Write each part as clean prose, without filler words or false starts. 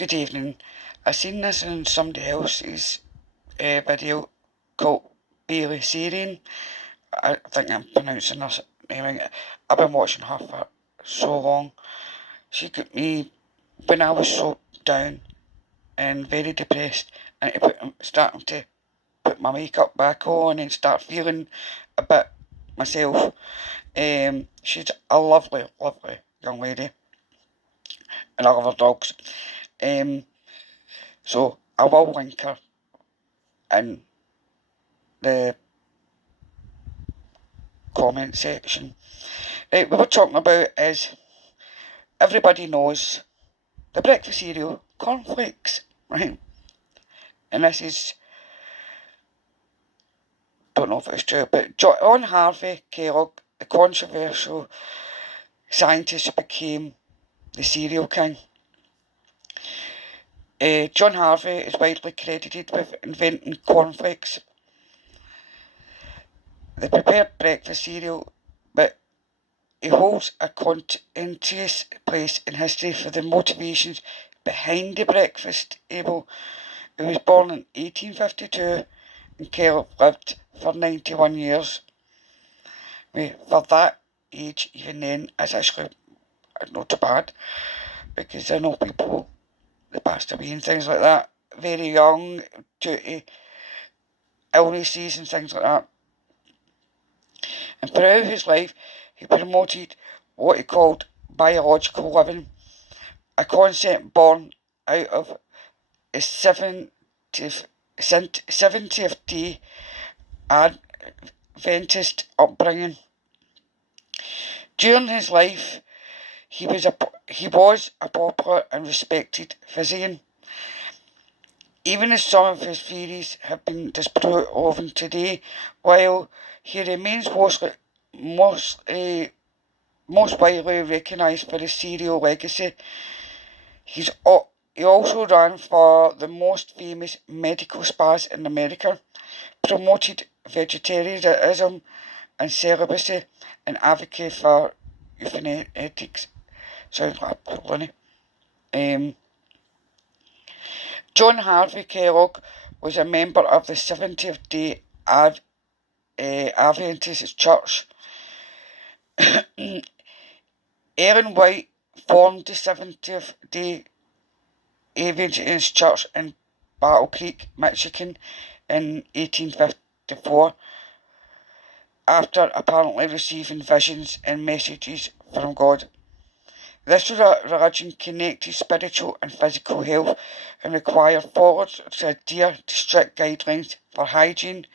Good evening. I seen this in somebody else's video called Bailey Syrian. I think I'm pronouncing her name right. I've been watching her for so long. She got me when I was so down and very depressed, and starting to put my makeup back on and start feeling a bit myself. She's a lovely, lovely young lady, and I love her dogs. Um, so I will link her in the comment section. Right, what we're talking about is everybody knows the breakfast cereal, cornflakes, right? And this is, don't know if it's true, but John Harvey Kellogg, the controversial scientist who became the cereal king. John Harvey is widely credited with inventing cornflakes, the prepared breakfast cereal, but he holds a contentious place in history for the motivations behind the breakfast able. He was born in 1852 and Kellogg lived for 91 years. For that age, even then, it's actually not too bad, because I know people that passed away and things like that very young due to illnesses and things like that. And throughout his life, he promoted what he called biological living, a concept born out of his 70th day Adventist upbringing. During his life, he was a popular and respected physician, even as some of his theories have been disproven today. While he remains most widely recognised for his cereal legacy, he also ran for the most famous medical spas in America, promoted vegetarianism and celibacy, and advocated for euthanasia. Sounds like a loony. John Harvey Kellogg was a member of the 70th Day Adventist Church. Ellen White formed the 70th Day Adventist Church in Battle Creek, Michigan in 1854, after apparently receiving visions and messages from God. This religion connected spiritual and physical health and required followers to adhere to strict guidelines for hygiene,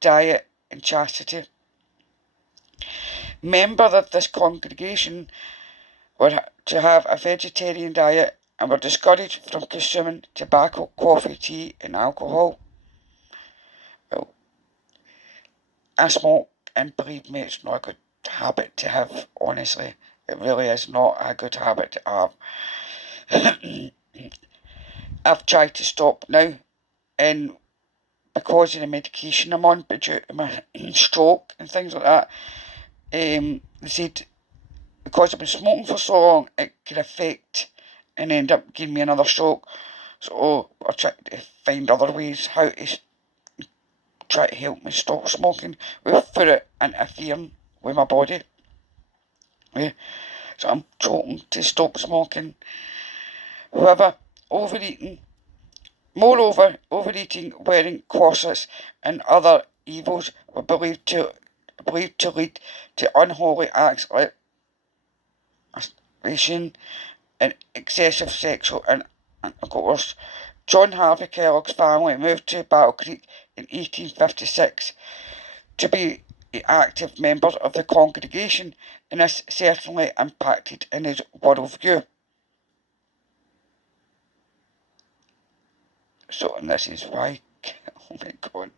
diet and chastity. Members of this congregation were to have a vegetarian diet and were discouraged from consuming tobacco, coffee, tea and alcohol. Well, I smoke, and believe me, it's not a good habit to have, honestly. It really is not a good habit to have. I've tried to stop now, and because of the medication I'm on, but due to my stroke and things like that, they said because I've been smoking for so long, it could affect and end up giving me another stroke. So I tried to find other ways how to try to help me stop smoking without it interfering with my body. Yeah. So I'm trying to stop smoking. However, overeating, wearing corsets, and other evils were believed to lead to unholy acts like masturbation and excessive sexual intercourse. John Harvey Kellogg's family moved to Battle Creek in 1856 to be active members of the congregation, and this certainly impacted in his worldview. So, and this is why, oh my god,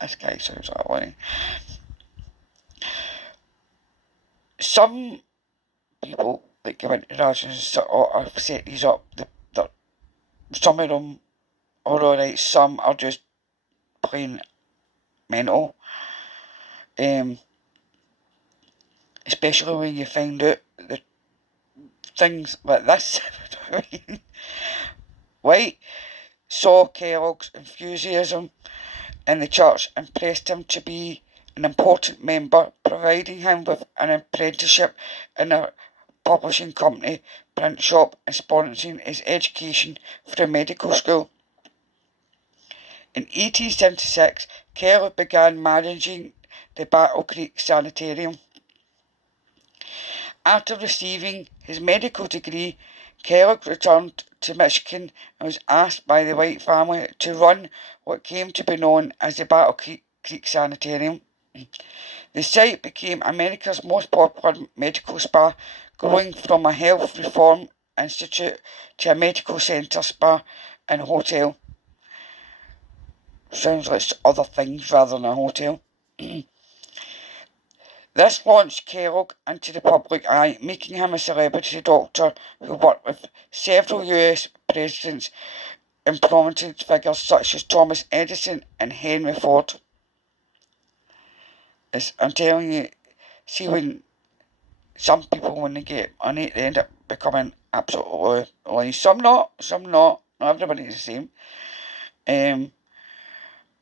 this guy sounds like one. Some people that give into religions or have set these up, some of them are alright, some are just plain mental. Especially when you find out the things like this. White saw Kellogg's enthusiasm in the church and pressed him to be an important member, providing him with an apprenticeship in a publishing company, print shop, and sponsoring his education through medical school. In 1876, Kellogg began managing the Battle Creek Sanitarium. After receiving his medical degree, Kellogg returned to Michigan and was asked by the White family to run what came to be known as the Battle Creek Sanitarium. The site became America's most popular medical spa, growing from a health reform institute to a medical centre, spa and hotel. Sounds like other things rather than a hotel. This launched Kellogg into the public eye, making him a celebrity doctor who worked with several US presidents and prominent figures such as Thomas Edison and Henry Ford. I'm telling you, see, when some people, when they get money, they end up becoming absolutely nice. Some not. Not everybody's the same.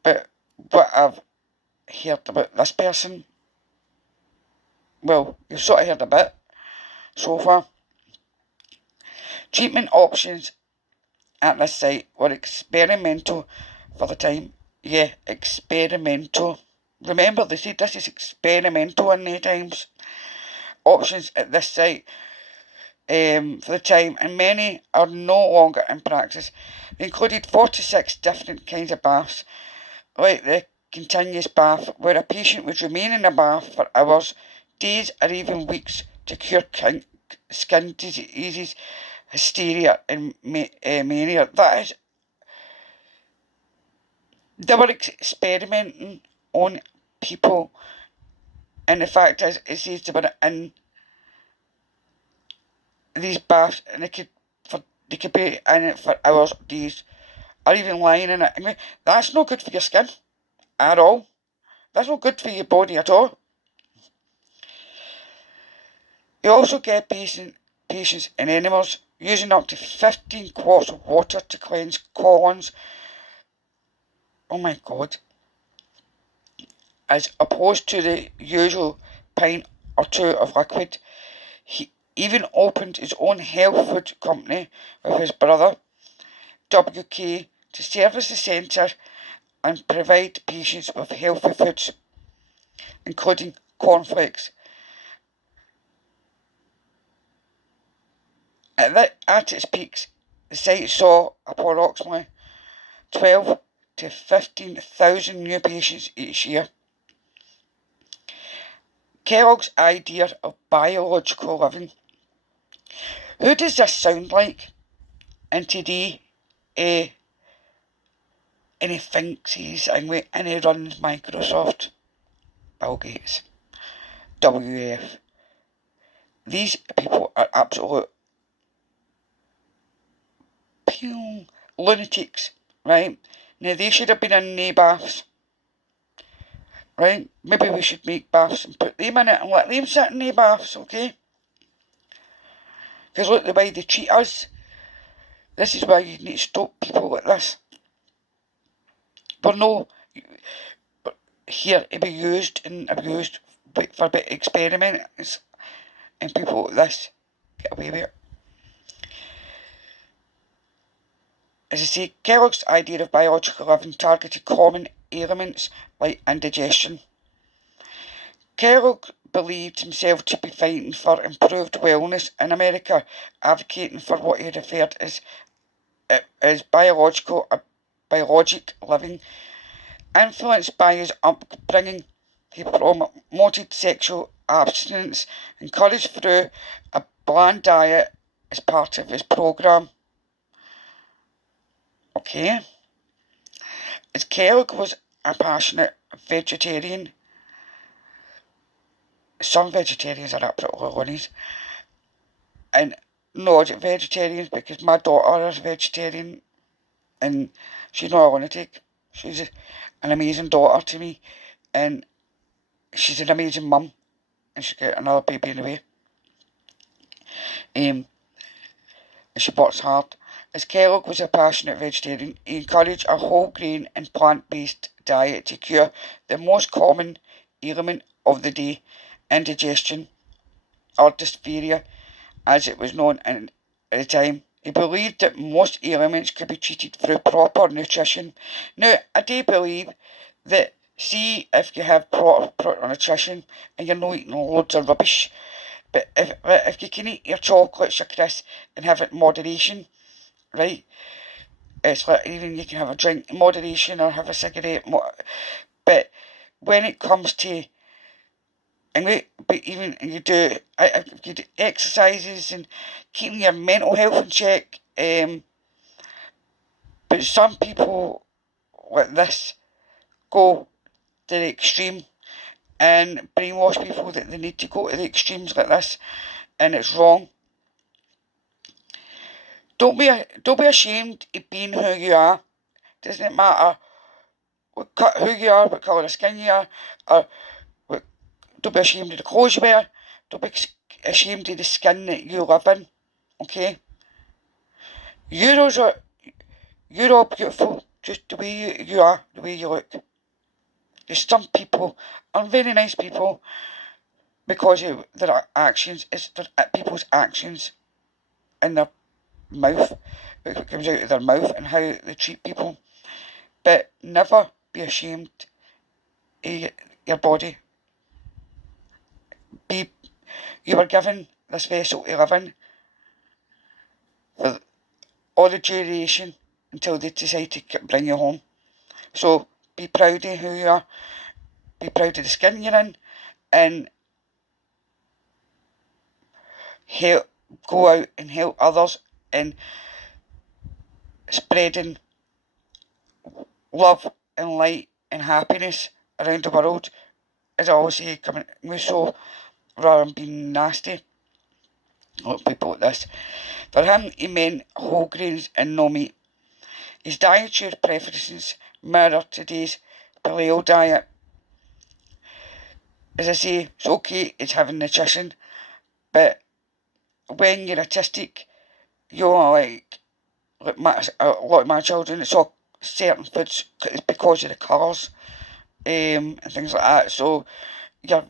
But what I've heard about this person, well, you've sort of heard a bit so far. Treatment options at this site were experimental for the time. Yeah, experimental. Remember, they said this is experimental in the times. Options at this site for the time, and many are no longer in practice. They included 46 different kinds of baths, like the continuous bath, where a patient would remain in a bath for hours, days, or even weeks to cure skin diseases, hysteria, and mania. That is, they were experimenting on people, and the fact is, it says they were in these baths, and they could be in it for hours, days, or even lying in it. I mean, that's not good for your skin at all. That's not good for your body at all. You also get patients and animals using up to 15 quarts of water to cleanse colons. Oh my God. As opposed to the usual pint or two of liquid. He even opened his own health food company with his brother, WK, to service the centre and provide patients with healthy foods, including cornflakes. At its peaks, the site saw approximately 12 to 15,000 new patients each year. Kellogg's idea of biological living. Who does this sound like? And today, and he thinks he's angry, and he runs Microsoft. Bill Gates. WF. These people are absolute lunatics, right? Now, they should have been in the baths, right? Maybe we should make baths and put them in it and let them sit in the baths, okay? Because look the way they treat us. This is why you need to stop people like this. We're no here to be used and abused for a bit of experiments, and people like this get away with it. As I say, Kellogg's idea of biological living targeted common ailments like indigestion. Kellogg believed himself to be fighting for improved wellness in America, advocating for what he referred as biologic living. Influenced by his upbringing, he promoted sexual abstinence, encouraged through a bland diet as part of his programme. Okay. As Kellogg was a passionate vegetarian, some vegetarians are absolutely loonies, and not vegetarians, because my daughter is vegetarian, and she's not a lunatic. She's an amazing daughter to me, and she's an amazing mum, and she's got another baby in the way. And she works hard, As Kellogg was a passionate vegetarian, he encouraged a whole grain and plant-based diet to cure the most common ailment of the day, indigestion, or dysphoria, as it was known at the time. He believed that most ailments could be treated through proper nutrition. Now, I do believe that, see, if you have proper nutrition and you're not eating loads of rubbish, but if you can eat your chocolates, your crisps, and have it in moderation, right? It's like even you can have a drink in moderation or have a cigarette, but when it comes to but even you do exercises and keeping your mental health in check, but some people like this go to the extreme and brainwash people that they need to go to the extremes like this, and it's wrong. Don't be ashamed of being who you are. Doesn't matter who you are, what colour of skin you are, or don't be ashamed of the clothes you wear. Don't be ashamed of the skin that you live in. Okay? You're all beautiful just the way you are, the way you look. There's some people are very nice people because of their actions. It's people's actions in their mouth, what comes out of their mouth and how they treat people. But never be ashamed of your body. You were given this vessel to live in for all the duration until they decide to bring you home. So be proud of who you are, be proud of the skin you're in, and go out and help others in spreading love and light and happiness around the world. As I always say, coming so rather than being nasty. Look, people like this. For him, he meant whole grains and no meat. His dietary preferences mirror today's paleo diet. As I say, it's okay, it's having nutrition, but when you're autistic, you're like a lot of my children, it's all certain foods, it's because of the colours and things like that. So you're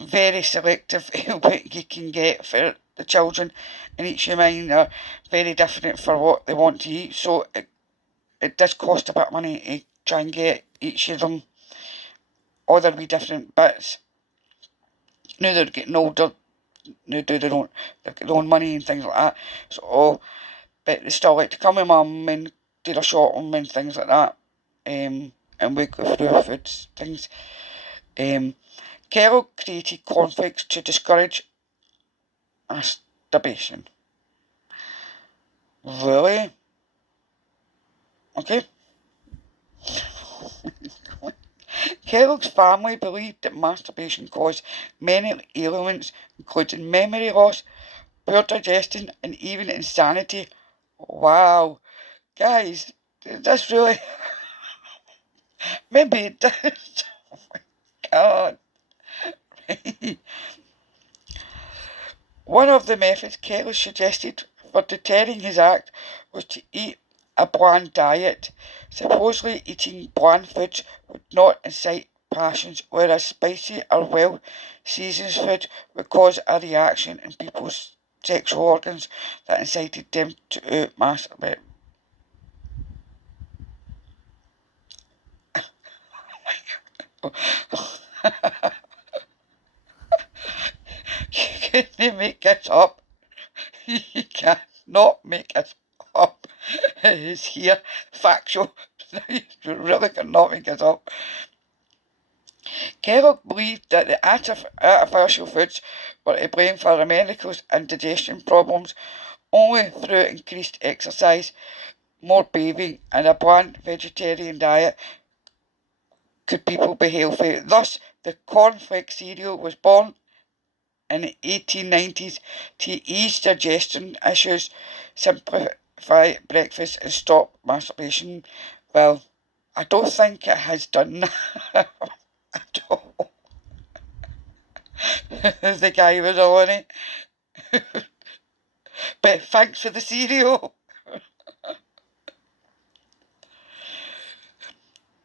very selective what you can get for the children, and each of mine are very different for what they want to eat. So it does cost a bit of money to try and get each of them all their wee different bits. Now they're getting older, now they've got their own money and things like that. So, but they still like to come with mum and do their shopping and things like that. And we go through our foods, things. Kellogg created cornflakes to discourage masturbation. Really? Okay. Kellogg's family believed that masturbation caused many ailments, including memory loss, poor digestion, and even insanity. Wow. Guys, that's really... Maybe it does. Oh my god. One of the methods Kellogg suggested for deterring his act was to eat a bland diet. Supposedly eating bland foods would not incite passions, whereas spicy or well-seasoned food would cause a reaction in people's sexual organs that incited them to masturbate. You can't make this up. You cannot make it up. It is here, factual. You really cannot make it up. Kellogg believed that the artificial foods were to blame for America's indigestion problems only through increased exercise, more bathing, and a bland vegetarian diet could people be healthy. Thus, the cornflake cereal was born in the 1890s to ease digestion issues, simplify breakfast, and stop masturbation. Well, I don't think it has done that at all. The guy was on it. But thanks for the cereal.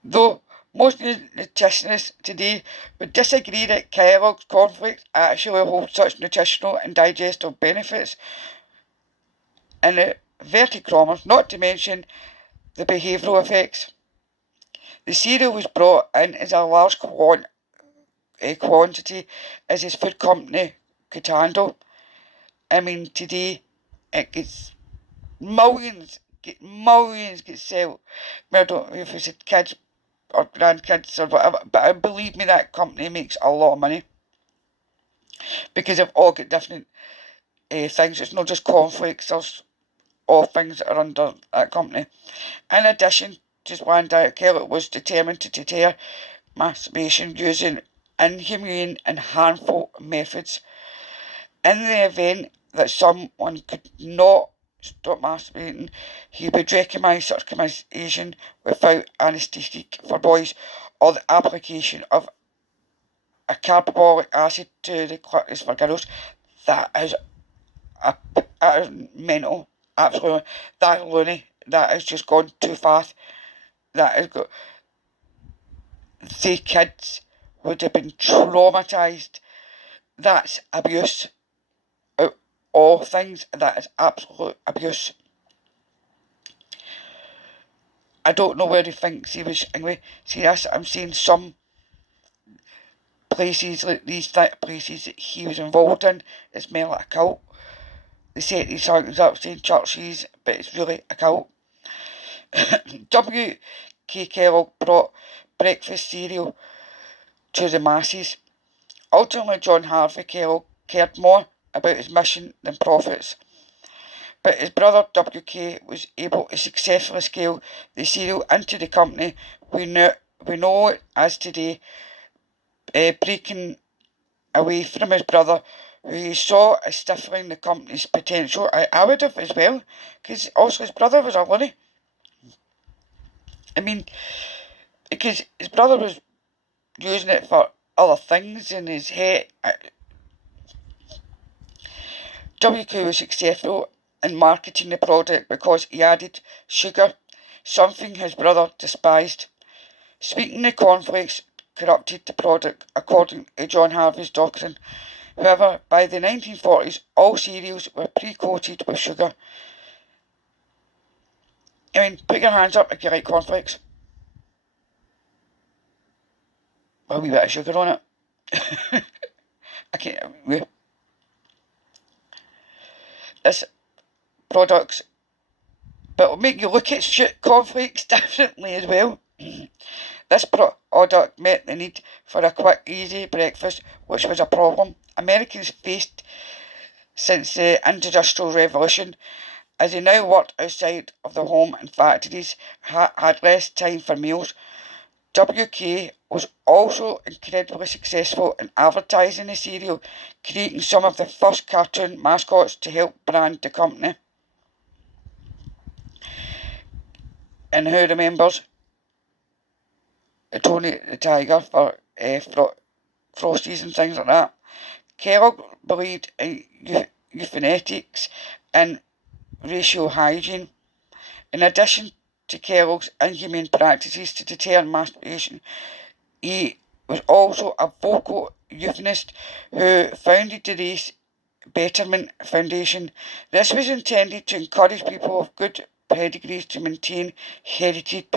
Though most nutritionists today would disagree that Kellogg's cornflakes actually hold such nutritional and digestive benefits in inverted commas, not to mention the behavioural effects. The cereal was brought in as a large quantity as his food company could handle. I mean, today it gets millions get sold. I don't know if it's kids or grandkids or whatever, but believe me, that company makes a lot of money because they've all got different things. It's not just cornflakes, there's all things that are under that company. In addition, just one diet, Kellogg was determined to deter masturbation using inhumane and harmful methods. In the event that someone could not stop masturbating, he would recommend circumcision without anaesthetic for boys or the application of a carbolic acid to the clitoris for girls. That is mental. Absolutely. That's loony. That has just gone too fast. That has got. The kids would have been traumatised. That's abuse. All things, that is absolute abuse. I don't know where he thinks he was. Anyway, see, that's I'm saying some places, like these places that he was involved in, it's more like a cult. They set these songs up saying churches, but it's really a cult. W.K. Kellogg brought breakfast cereal to the masses. Ultimately, John Harvey Kellogg cared more about his mission than profits. But his brother W.K. was able to successfully scale the cereal into the company we know it as today, breaking away from his brother, who he saw as stifling the company's potential. I would have as well, because also his brother was a loony. I mean, because his brother was using it for other things in his head. WK was successful in marketing the product because he added sugar, something his brother despised. Sweetening the cornflakes corrupted the product, according to John Harvey's doctrine. However, by the 1940s, all cereals were pre-coated with sugar. I mean, put your hands up if you like cornflakes. A wee bit of sugar on it. I can't. This products, but it'll make you look at cornflakes differently as well. This product met the need for a quick, easy breakfast, which was a problem Americans faced since the Industrial Revolution, as they now worked outside of the home and factories, had less time for meals. WK was also incredibly successful in advertising the cereal, creating some of the first cartoon mascots to help brand the company. And who remembers Tony the Tiger for Frosties and things like that? Kellogg believed in euphonetics and racial hygiene. In addition to Kellogg's inhumane practices to deter masturbation, he was also a vocal eugenist who founded the Race Betterment Foundation. This was intended to encourage people of good pedigrees to maintain heritage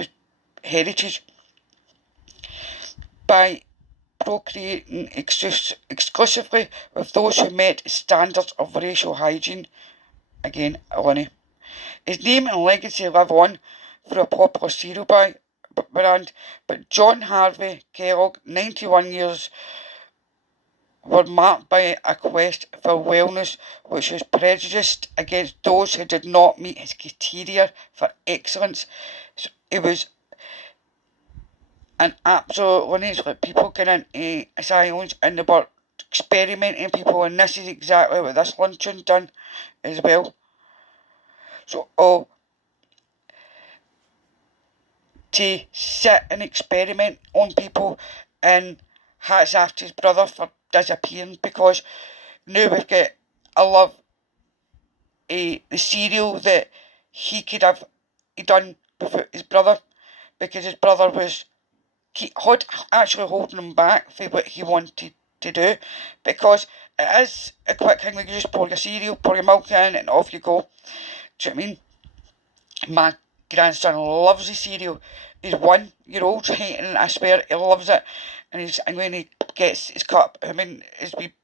by procreating exclusively with those who met standards of racial hygiene. Again, Lonnie. His name and legacy live on through a popular cereal brand, but John Harvey Kellogg, 91 years, were marked by a quest for wellness which was prejudiced against those who did not meet his criteria for excellence. So it was an absolute lineage, like people getting into asylums and they were experimenting people, and this is exactly what this luncheon done as well. So, to sit and experiment on people, and hats off to his brother for disappearing, because now we've got, I love the cereal that he could have done without his brother, because his brother was actually holding him back for what he wanted to do, because it is a quick thing. Like, you just pour your cereal, pour your milk in, and off you go. Do you know what I mean? My grandson loves the cereal. He's 1 year old, right? And I swear he loves it. And when he gets his cup, his wee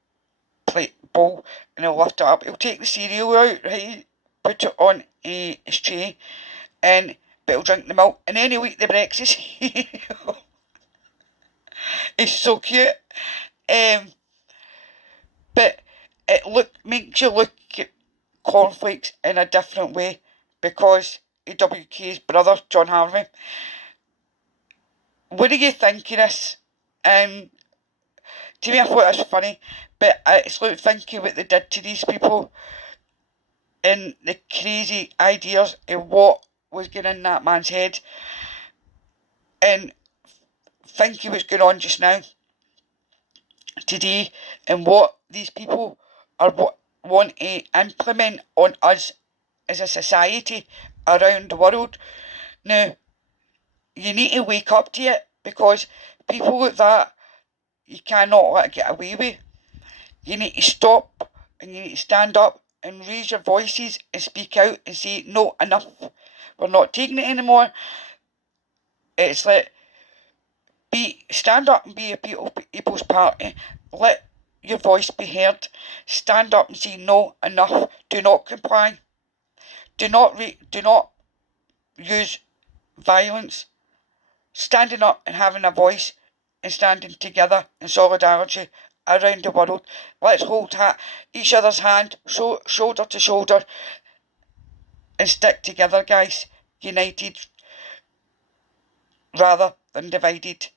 plate bowl, and he'll lift it up. He'll take the cereal out, right? Put it on his tray, but he'll drink the milk, and then he'll eat the breakfast cereal. It's so cute. But it makes you look at cornflakes in a different way, because of WK's brother, John Harvey. What do you think of this? To me, I thought it was funny, but it's like thinking what they did to these people and the crazy ideas of what was going in that man's head, and thinking what's going on just now, today, and what these people want to implement on us as a society around the world. Now, you need to wake up to it, because people like that, you cannot let it get away with. You need to stop, and you need to stand up and raise your voices and speak out and say, no, enough. We're not taking it anymore. It's like, stand up and be a people's party. Let your voice be heard. Stand up and say, no, enough. Do not comply. Do not use violence. Standing up and having a voice, and standing together in solidarity around the world. Let's hold each other's hand, shoulder to shoulder, and stick together, guys. United rather than divided.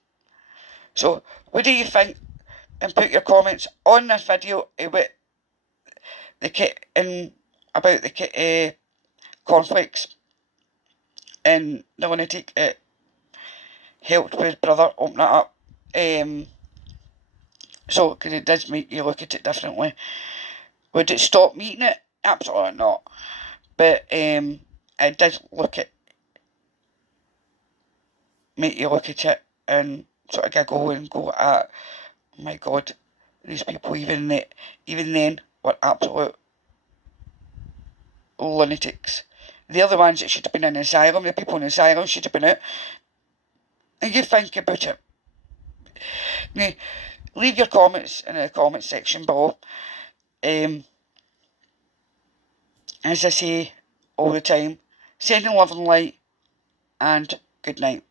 So, what do you think? And put your comments on this video about the conflicts and the lunatic. It helped with brother open it up. So, because it does make you look at it differently. Would it stop me eating it? Absolutely not. But it does make you look at it and sort of giggle and go, oh my God, these people even then were absolute lunatics. They're the ones that should have been in asylum. The people in asylum should have been out. And you think about it. Now, leave your comments in the comment section below. As I say all the time, sending love and light, and good night.